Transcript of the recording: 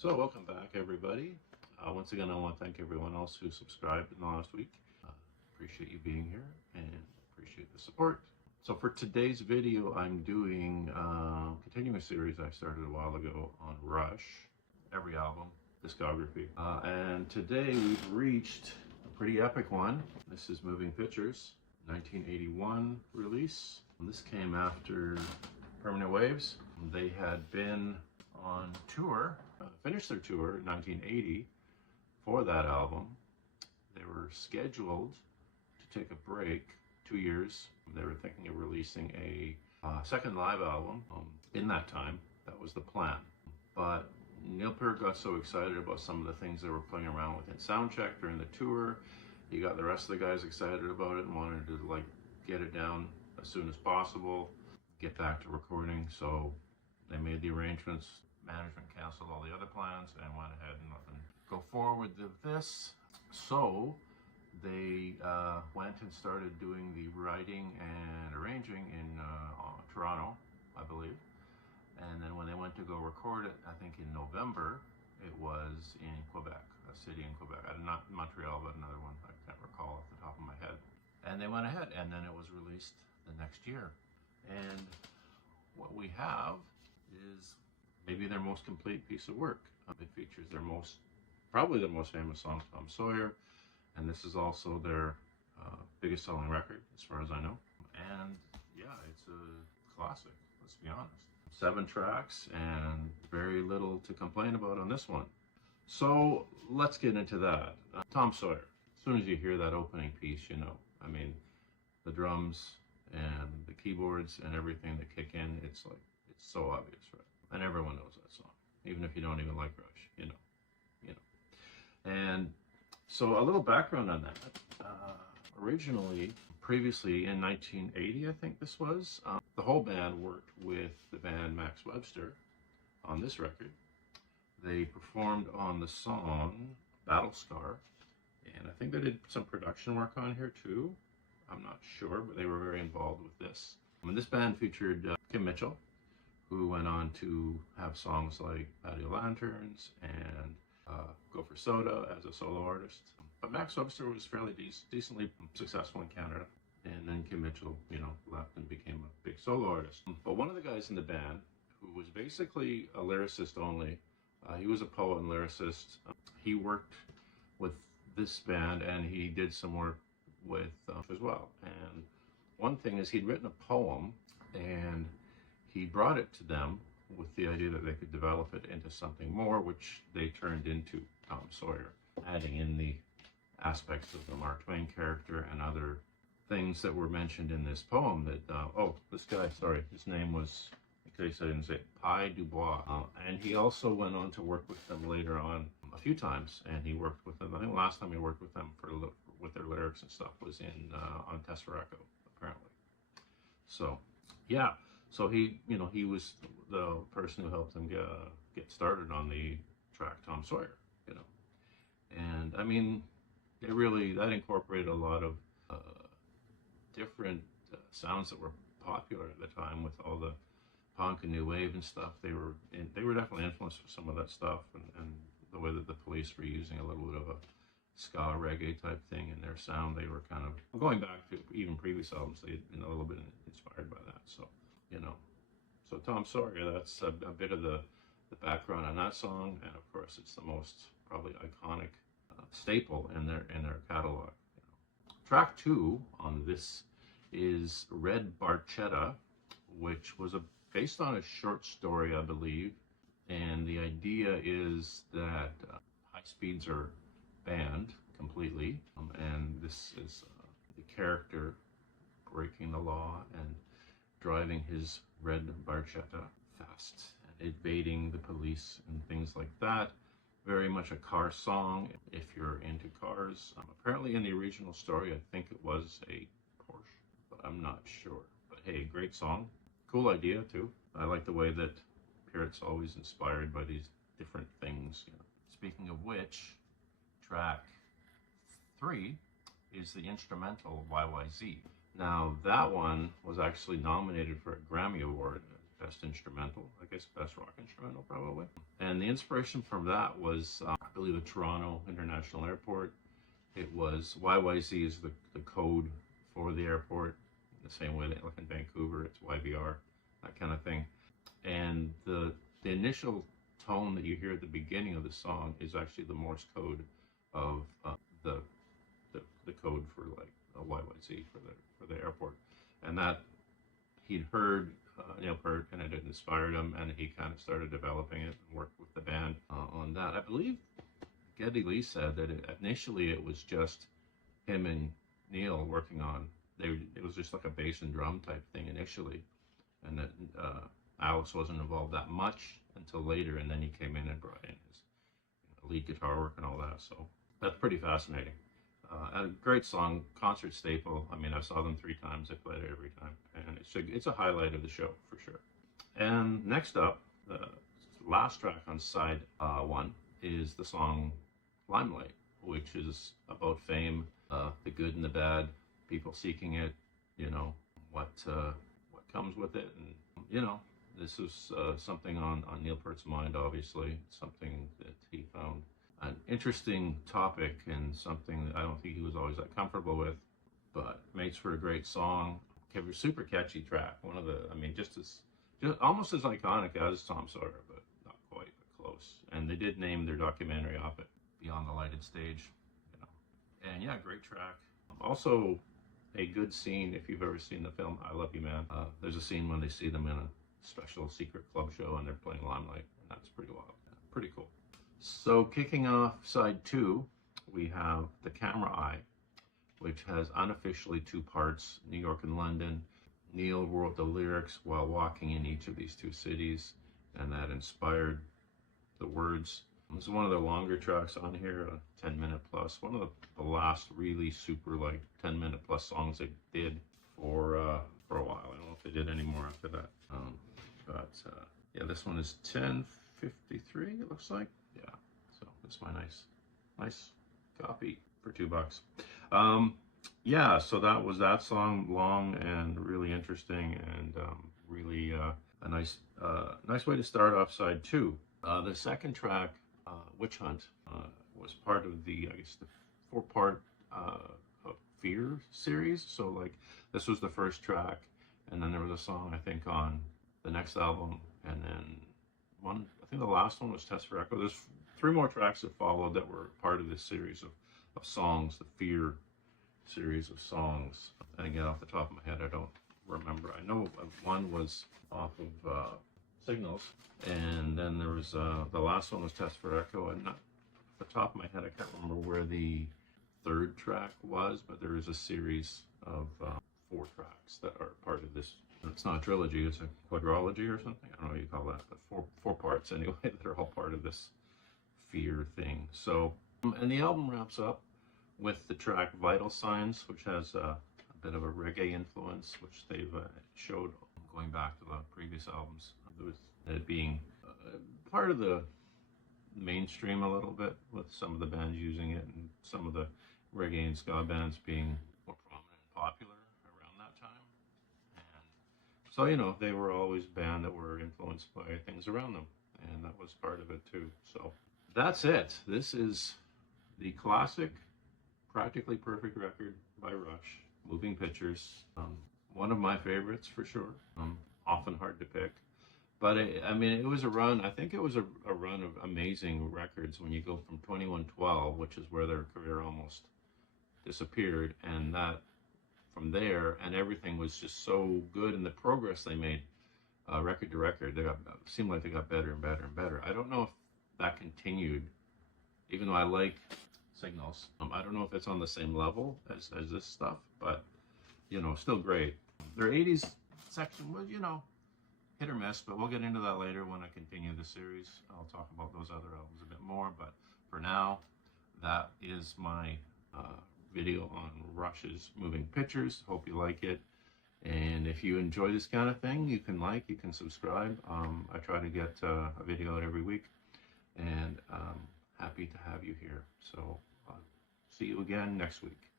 So welcome back, everybody. Once again, I want to thank everyone else who subscribed in the last week. Appreciate you being here and appreciate the support. So for today's video, I'm doing continuing a series I started a while ago on Rush, every album, discography. And today we've reached a pretty epic one. This is Moving Pictures, 1981 release. This came after Permanent Waves. They had been on tour, finished their tour in 1980 for that album. They were scheduled to take a break 2 years. They were thinking of releasing a second live album in that time. That was the plan. But Neil Peart got so excited about some of the things they were playing around with in soundcheck during the tour. He got the rest of the guys excited about it and wanted to get it down as soon as possible, get back to recording. So they made the arrangements. Management canceled all the other plans and went ahead and go forward with this. So they went and started doing the writing and arranging in Toronto, I believe. And then when they went to go record it, I think in November, it was in Quebec, a city in Quebec. Not Montreal, but another one. I can't recall off the top of my head. And they went ahead, and then it was released the next year. And what we have is maybe their most complete piece of work. It features probably their most famous song, Tom Sawyer, and this is also their biggest selling record, as far as I know. And yeah, it's a classic, let's be honest. 7 tracks and very little to complain about on this one. So let's get into that. Tom Sawyer. As soon as you hear that opening piece, you know, I mean, the drums and the keyboards and everything that kick in, it's so obvious, right? And everyone knows that song, even if you don't even like Rush, you know. And so a little background on that. Previously in 1980, I think this was, the whole band worked with the band Max Webster on this record. They performed on the song Battle Scar, and I think they did some production work on here too. I'm not sure, but they were very involved with this. And this band featured Kim Mitchell, who went on to have songs like Patio Lanterns and Go for Soda as a solo artist. But Max Webster was fairly decently successful in Canada. And then Kim Mitchell, left and became a big solo artist. But one of the guys in the band, who was basically a lyricist only, he was a poet and lyricist. He worked with this band and he did some work with as well. And one thing is he'd written a poem and he brought it to them with the idea that they could develop it into something more, which they turned into Tom Sawyer, adding in the aspects of the Mark Twain character and other things that were mentioned in this poem that, this guy, sorry, his name was, in case I didn't say it, Pi Dubois. And he also went on to work with them later on a few times, and he worked with them, I think the last time he worked with them with their lyrics and stuff was on Tesseract, apparently. So, yeah. So he was the person who helped them get started on the track Tom Sawyer, And I mean, that incorporated a lot of different sounds that were popular at the time with all the punk and new wave and stuff. They were definitely influenced with some of that stuff and the way that the Police were using a little bit of a ska reggae type thing in their sound. They were kind of going back to even previous albums. They had been a little bit inspired by that. So. So Tom Sawyer, that's a bit of the background on that song, and of course it's the most probably iconic staple in their catalog. Track 2 on this is Red Barchetta, which was based on a short story, I believe, and the idea is that high speeds are banned completely, and this is the character breaking the law and driving his red Barchetta fast and evading the police and things like that. Very much a car song if you're into cars. Apparently in the original story, I think it was a Porsche, but I'm not sure. But hey, great song. Cool idea too. I like the way that Peart's always inspired by these different things. Speaking of which, track 3 is the instrumental YYZ. Now, that one was actually nominated for a Grammy Award. best instrumental, I guess best rock instrumental probably. And the inspiration from that was, I believe, at Toronto International Airport. It was YYZ is the code for the airport, the same way that like in Vancouver it's YVR, that kind of thing. And the initial tone that you hear at the beginning of the song is actually the Morse code of the, the code for like a YYZ for the airport, and that he'd heard Neil Peart, and it had inspired him, and he kind of started developing it and worked with the band on that. I believe Geddy Lee said that initially it was just him and Neil working on. It was just like a bass and drum type thing initially, and that Alex wasn't involved that much until later, and then he came in and brought in his lead guitar work and all that. So that's pretty fascinating. A great song, concert staple. I mean, I saw them 3 times. I played it every time, and it's a highlight of the show for sure. And next up, the last track on side 1 is the song Limelight, which is about fame, the good and the bad, people seeking it, you know, what comes with it. And, you know, this is something on Neil Peart's mind, obviously, something that he found an interesting topic and something that I don't think he was always that comfortable with, but makes for a great song. Super catchy track. One of the, I mean, just almost as iconic as Tom Sawyer, but not quite, but close. And they did name their documentary off it, Beyond the Lighted Stage, you know. And yeah, great track. Also, a good scene if you've ever seen the film I Love You Man. There's a scene when they see them in a special secret club show and they're playing Limelight, and that's pretty wild. Yeah, pretty cool. So kicking off side 2, we have The Camera Eye, which has unofficially 2 parts, New York and London. Neil wrote the lyrics while walking in each of these 2 cities, and that inspired the words. This is one of the longer tracks on here, 10-minute plus. One of the last really super like 10-minute plus songs they did for a while. I don't know if they did any more after that. Yeah, this one is 10:53. It looks like. Yeah, so this is my nice copy for $2. Yeah, so that was that song, long and really interesting, and really a nice way to start off side 2. The second track, Witch Hunt, was part of the, I guess, the 4-part Fear series. So like this was the first track, and then there was a song I think on the next album, and then one, I think the last one was Test for Echo. There's 3 more tracks that followed that were part of this series of songs, the Fear series of songs. And again, off the top of my head, I don't remember. I know one was off of Signals, and then there was the last one was Test for Echo, and not off the top of my head, I can't remember where the 3rd track was, but there is a series of 4 tracks that are part of this. It's not a trilogy, it's a quadrilogy or something. I don't know what you call that, but 4 parts anyway that are all part of this Fear thing. So, and the album wraps up with the track Vital Signs, which has a bit of a reggae influence, which they've showed going back to the previous albums, with it being part of the mainstream a little bit, with some of the bands using it, and some of the reggae and ska bands being more prominent and popular around that time. And so, you know, they were always a band that were influenced by things around them, and that was part of it too. So that's it. This is the classic, practically perfect record by Rush, Moving Pictures. One of my favorites for sure. Often hard to pick. But I mean, it was a run. I think it was a run of amazing records when you go from 2112, which is where their career almost disappeared, and that from there, and everything was just so good, and the progress they made, record to record, seemed like they got better and better and better. I don't know if that continued, even though I like Signals. I don't know if it's on the same level as this stuff, but you know, still great. Their 80s section was, you know, hit or miss, but we'll get into that later when I continue the series. I'll talk about those other albums a bit more, but for now, that is my video on Rush's Moving Pictures. Hope you like it, and if you enjoy this kind of thing, you can subscribe. I try to get a video out every week, and happy to have you here. So see you again next week.